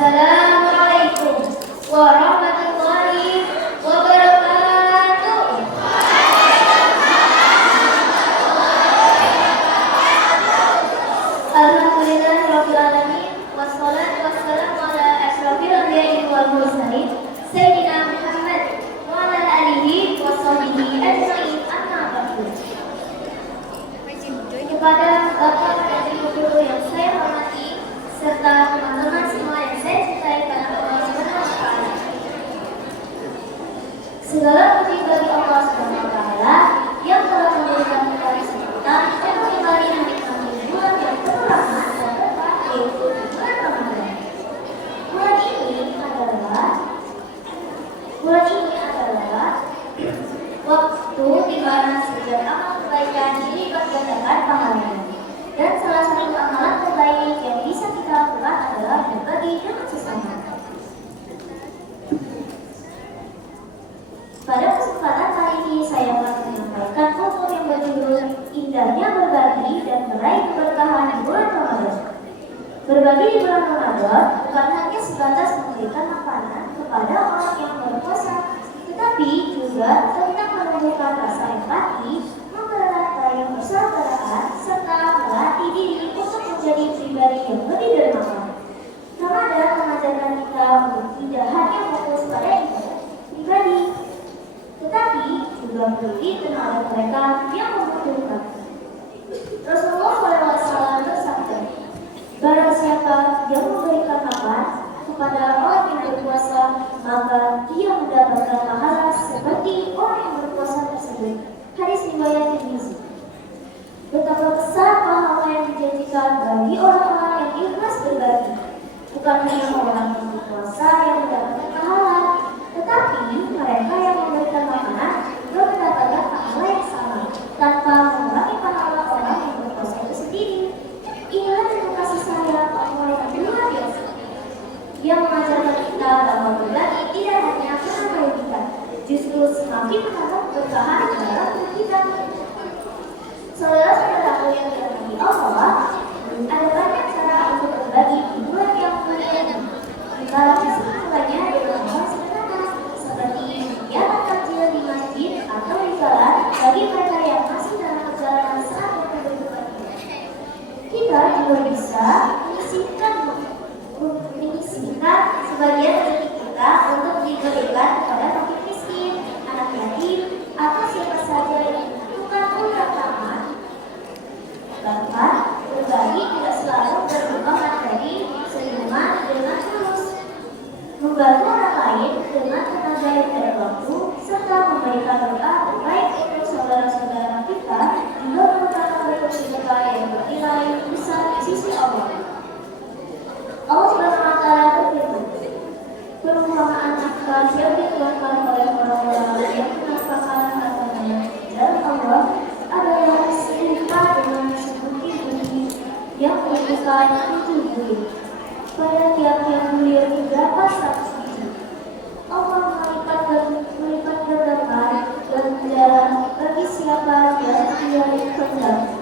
Assalamualaikum warahmatullahi wabarakatuh. Alhamdulillahirabbil alamin wassalatu wassalamu ala asyrofil anbiya'i wal mursalin sayyidina Muhammad wa ala alihi washabbihi ajmain. Amma ba'du. Kepada Bapak dan Ibu guru yang saya hormati serta teman-teman semua yang saya cintai karena Allah Subhanahu wa taala. Segala puji bagi Allah Subhanahu wa taala yang telah memberikan kita kesempatan untuk kembali menikmati bulan yang penuh rahmat dan berkah, yaitu bulan Ramadan. Bulan ini adalah waktu di mana setiap amal kebaikan dilipat gandakan pahalanya. Dan salah satu amalan terbaik yang bisa kita lakukan adalah berbagi dengan sesama. Pada kesempatan kali ini saya akan menyampaikan foto yang berjudul Indahnya Berbagi dan Meraih Keberkahan di Bulan Ramadan. Berbagi di bulan Ramadan bukan hanya sebatas memberikan makanan kepada orang yang berpuasa, tetapi juga tentang menumbuhkan rasa empati, mempererat yang persaudaraan, serta melatih diri untuk menjadi pribadi yang lebih dermawan. Ramadan mengajarkan kita untuk tidak hanya fokus pada ibadah pribadi, tetapi juga peduli terhadap mereka yang membutuhkan. Rasulullah SAW bersabda, barang siapa yang memberikan makan kepada orang yang berpuasa, maka dia mendapatkan pahala seperti orang yang berpuasa tersebut. Hadis riwayat Tirmizi. Betapa besar pahala yang dijanjikan bagi orang-orang yang ikhlas berbagi. Bukan hanya orang yang berpuasa yang mendapatkan pahala, tetapi mereka yang memberikan makanan juga mendapatkan pahala yang sama tanpa mengurangi pahala orang yang berpuasa itu sendiri. Inilah bentuk kasih sayang Allah yang luar biasa, yang mengajarkan kita bahwa berbagi tidak hanya karena merugikan, justru semakin menambah keberkahan dalam hidup kita. Saudara-saudaraku yang dirahmati Allah, ada banyak cara untuk berbagi di bulan yang mulia ini. Kita bisa mulainya dengan hal sederhana, seperti kegiatan kecil di masjid atau di jalan bagi mereka yang masih dalam perjalanan saat waktu berbuka. Kita juga bisa menyisihkan sebagian rezeki kita untuk diberikan kepada fakir miskin, anak yatim, atau siapa saja yang membutuhkan utama. Bahkan berbagi tidak selalu berupa materi, senyuman dengan tulus. Membantu orang lain dengan tenaga dan waktu, serta memberikan doa baik untuk saudara-saudara kita juga merupakan bentuk sedekah yang bernilai besar di sisi Allah. Allah Subhanahu wa taala berfirman, perumpamaan akal yang dikeluarkan oleh orang-orang yang menampakkan hartanya dalam Allah adalah serupa dengan sebutir benih yang berbukaan 7 bulir. Pada tiap-tiap bulir terdapat 100 biji. Allah melipat gandakan ganjaran bagi siapa yang Dia kehendaki.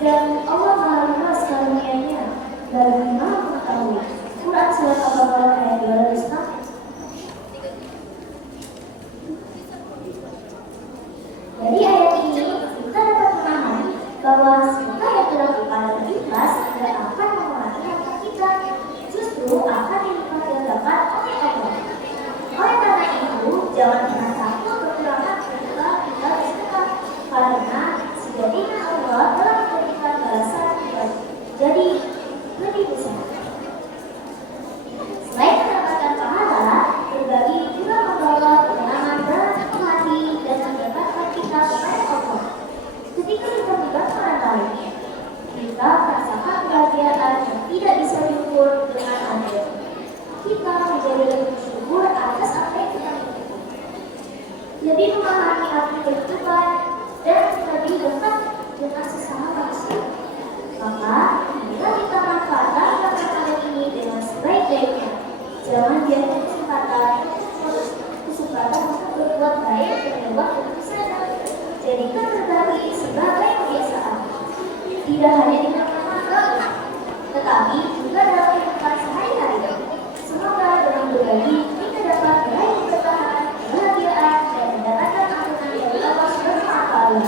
Dan Allah Maha luas karunia-Nya dan Maha mengetahui. Quran surat Al-Baqarah ayat 206. Dari ayat ini kita dapat memahami bahwa sedekah yang dilakukan dengan ikhlas tidak akan mengurangi harta kita, justru akan dilipat gandakan oleh Allah. Oleh karena itu, jangan pernah takut kekurangan ketika kita bersedekah, karena sejatinya Allah telah memberikan balasan jadi lebih besar. Selain mendapatkan pahala, berbagi juga membawa kemenangan dalam hati dan mendekatkan kita kepada Allah. Ketika kita membantu orang lain, kita merasakan kebahagiaan yang tidak bisa diukur dengan adil. Kita menjadi lebih bersyukur atas apa yang kita miliki, lebih memahami arti kehidupan, dan lebih dekat dengan sesama manusia. Maka, bila kita manfaatkan kesempatan ini dengan sebaik-baiknya, jangan biarkan kesempatan untuk berbuat baik terlewat begitu saja. Jadikan berbagi sebagai kebiasaan, tidak hanya di tengah malam, tetapi juga dalam kehidupan sehari-hari. berbagi, kita dapat meraih keberkahan, kebahagiaan, dan mendapatkan ampunan dari Allah Subhanahu wa Ta'ala.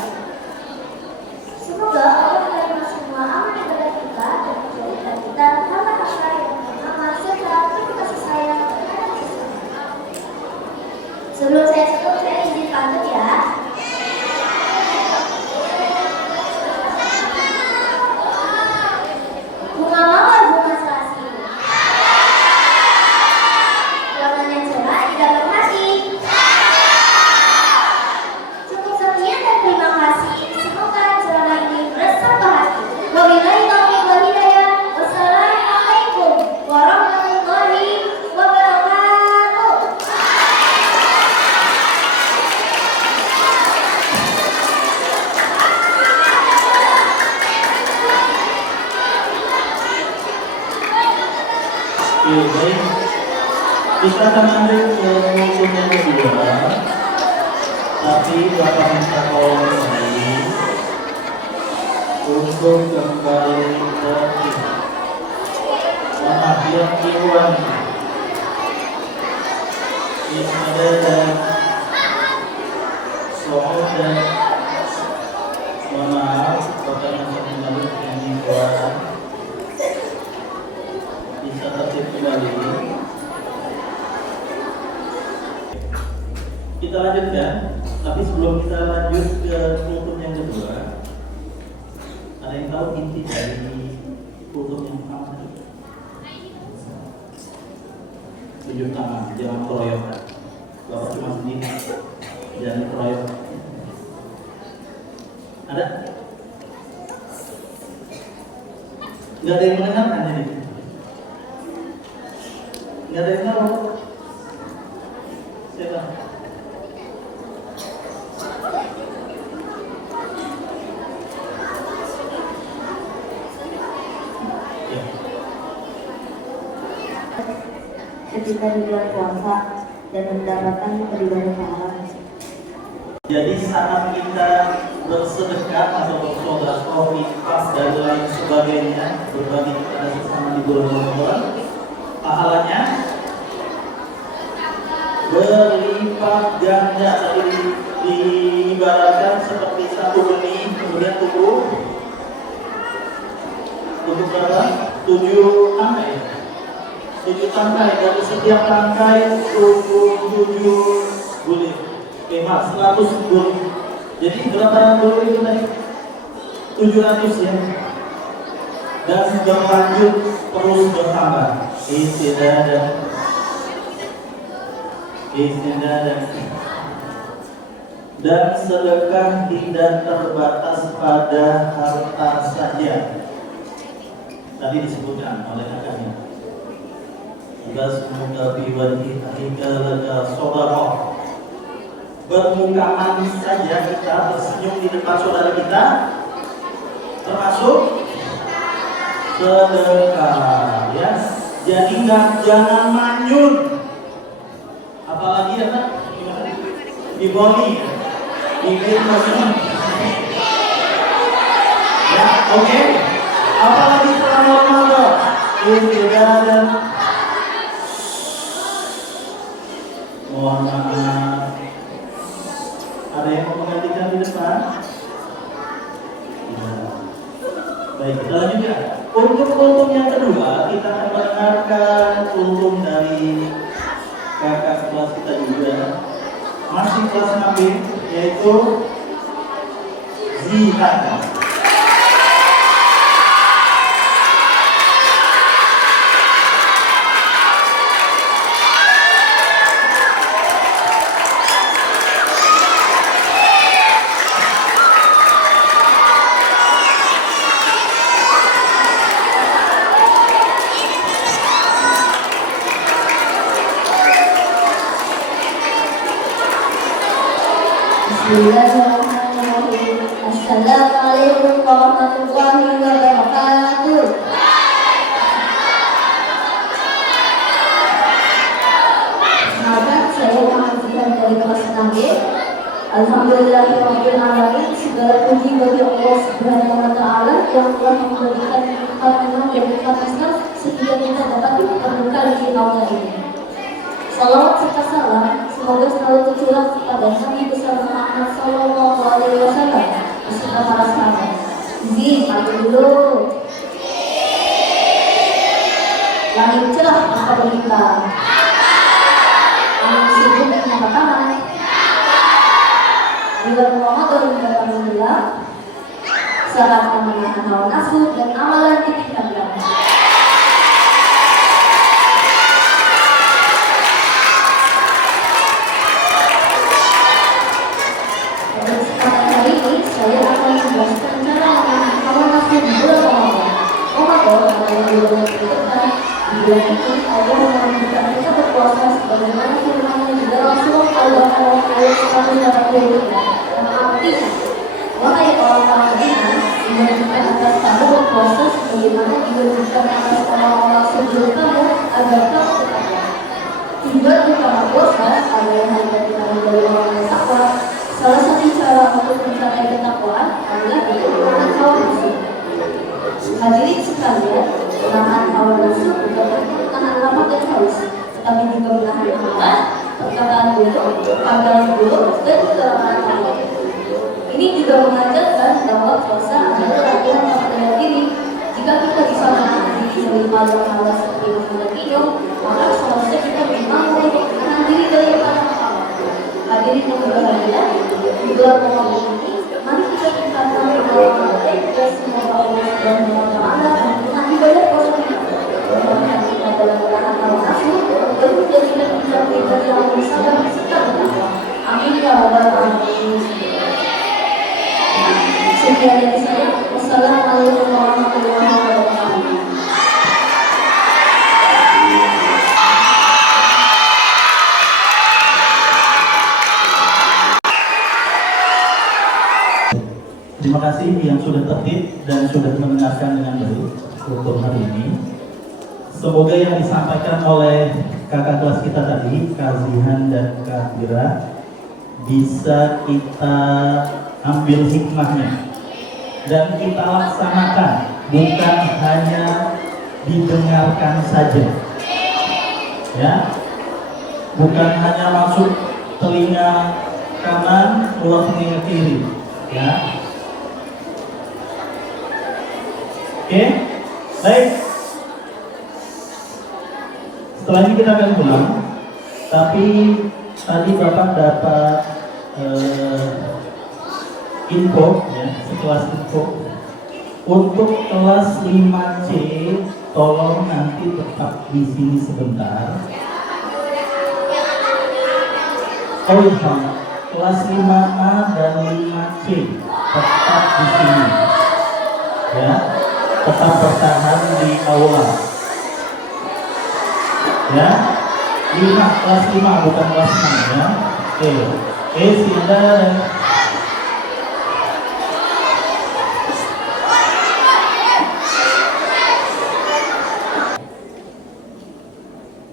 Semoga Allah menerima semua amal ibadah kita dan menjadikan kita hamba-hamba yang beramal serta penuh kasih sayang terhadap sesama. Sebelum saya tutup, saya izin pantun ya. Bunga mawar, bunga serasi, warnanya cerah, didapat hati. Cukup sekian dan terima kasih. Semoga ceramah ini bersambah hati. Wabillahi taufiq wal hidayah. Wassalamualaikum warahmatullahi wabarakatuh. Oke, baik. Kita akan lanjut ke kultum yang kedua. Tapi Bapak minta tolong kembali untuk kembali ke Muhammadiyah Iwan. Ini ada soal dan mohon maaf Bapak yang kembali ini Iwan. Bisa tertib kembali. Kita lanjutkan, tapi sebelum kita lanjut ke kultum yang kedua, ada yang tahu inti dari kultum yang pertama tadi? Tunjuk tangan, jangan keroyokan. Bapak cuma sendiri, jangan keroyokan. Ada? Nggak ada yang mendengarkan jadi? Nggak ada yang tahu? Siapa? Ketika di bulan puasa dan mendapatkan beribadah Allah. Jadi saat kita bersedekah atau bersedekah, infak dan lain sebagainya, berbagi kepada sesama di bulan Ramadan, pahalanya berlipat ganda. Tadi diibaratkan seperti satu benih, kemudian tumbuh berapa? 7 tangkai. 7 tangkai, dari setiap tangkai tumbuh 7 bulir. Oke mas, 100 bulir. Jadi berapa bulir itu tadi? 700 ya. Dan berlanjut terus bertambah. Istidadah. Dan sedekah tidak terbatas pada harta saja. Tadi disebutkan oleh kakaknya. Basmuka fi wajhika laka shadaqah. Bermuka manis saja kita tersenyum di depan saudara kita termasuk sedekah ya. Jadi jangan manyun. Apalagi ya kan? Di body, di maksudnya. Ya, oke. Apalagi setelah Ramadan. Istidadah. Mohon maaf. Ada yang mau menggantikan di depan? Ya. Baik, kita lanjutkan. Untuk kultum yang kedua, kita akan mendengarkan kultum dari kakak kelas kita juga, masih kelas 6B, yaitu Zihan. Bismillahirrahmanirrahim. Assalamualaikum warahmatullahi wabarakatuh. Sahabat, saya Muhammad Zihan dari kelas 6B. Alhamdulillahirabbil alamin. Segala puji bagi Allah Subhanahu wa Ta'ala yang telah memberikan nikmat iman dan nikmat Islam sehingga kita dapat dipertemukan di tahun ini. Semoga selalu tercurah kepada Nabi besar Muhammad Sallallahu Alaihi Wasallam beserta para sahabat. Izin maju dulu. Langit cerah maka berlintang. Angin sejuk maka tangan. Bulan Ramadan datang menjelang. Saatnya menahan hawa nafsu dan amalan ditingkatkan. Pada kesempatan hari ini saya akan menjelaskan cara menahan hawa nafsu di bulan Ramadan. Ramadan adalah bulan yang berkah. Di bulan ini Allah menunjukkan kita berpuasa sebagaimana firman-Nya di dalam surat Al-Baqarah ayat 183 yang artinya, wahai orang-orang beriman, diwajibkan atas kamu berpuasa sebagaimana diwajibkan atas orang-orang sebelum kamu agar kamu bertakwa. Tujuan utama puasa adalah agar kita menjadi orang yang takwa. Salah satu cara untuk mencapai ketakwaan adalah dengan menahan hawa nafsu. Hadirin sekalian, menahan hawa nafsu bukan berarti menahan lapar dan haus, tetapi juga menahan amarah, perkataan buruk, pandangan buruk, dan kegelapan hati. Ini juga mengajarkan bahwa puasa adalah latihan kepercayaan diri. Jika kita bisa menahan diri dari hal-hal seperti makan dan minum, maka seharusnya kita lebih mampu untuk menahan diri dari hal-hal. Hadirin yang berbahagia, di bulan Ramadan ini, mari kita tingkatkan pengalaman baik dan semoga Allah Subhanahu wa Ta'ala memberkati ibadah puasa kita. Memberkati kita dalam menahan hawa nafsu dan menjadikan kita pribadi yang bersabar serta bertakwa. Amin ya rabbal alamin. Sekian dari saya. Wassalamualaikum warahmatullahi wabarakatuh. Terima kasih yang sudah tertib dan sudah mendengarkan dengan baik untuk hari ini. Semoga yang disampaikan oleh kakak kelas kita tadi, Kak Zihan dan Kak Dira, bisa kita ambil hikmahnya dan kita laksanakan, bukan hanya didengarkan saja, ya, bukan hanya masuk telinga kanan keluar telinga kiri, ya. Oke, baik. Setelah ini kita akan pulang, tapi tadi Bapak dapat info, ya, sekelas info untuk kelas 5C. Tolong nanti tetap di sini sebentar. Oh iya, kelas 5A dan 5C tetap di sini, ya, tetap bertahan di aula, ya. 5, kelas 5 bukan kelas 6, ya. Oke, sudah.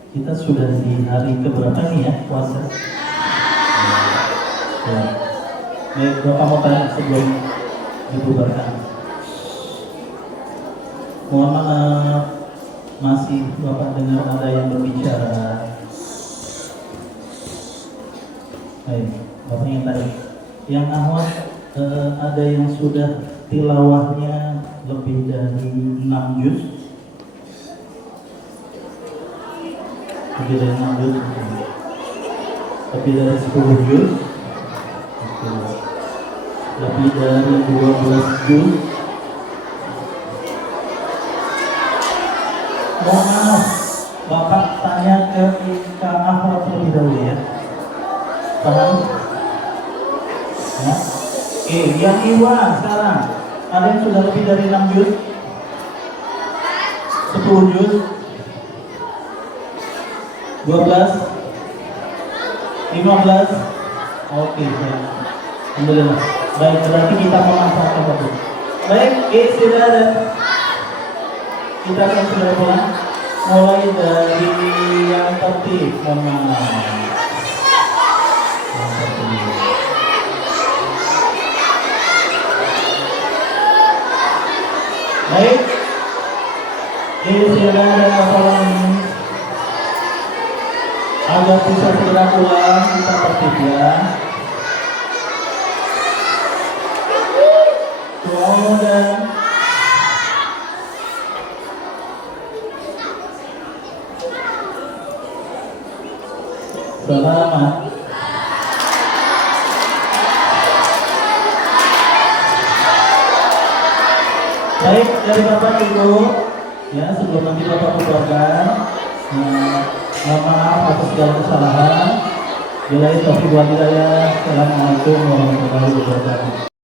Kita sudah di hari keberapa nih ya puasa? Ya. Baik, Bapak mau tanya sebelum dibubarkan. Mohon maaf, masih Bapak dengar ada yang berbicara. Baik, Bapak yang tadi, yang awal ada yang sudah tilawahnya lebih dari 6 juz. Lebih dari 6 juz, lebih dari 10 juz, lebih dari 12 juz. Mohon maaf, Bapak tanya ke Kak Ahmad terlebih dahulu ya. Paham? Ya. Oke, yang Iwan sekarang ada yang sudah lebih dari 6 juz, 10 juz, 12, 15. Oke, baik. Alhamdulillah. Baik, berarti kita memanfaatkan waktu. Baik, sudah ada. Kita akan sudah pulang. Mulai dari yang tertib, mohon maaf. Yang tertib. Baik. Sudah ada masalah ini. Agar bisa segera pulang, kita tertib ya. Semoga selamat. Baik, dari Bapak Ibu, ya sebelum nanti Bapak bubarkan, mohon maaf atas segala kesalahan. Bila itu Assalamualaikum warahmatullahi wabarakatuh.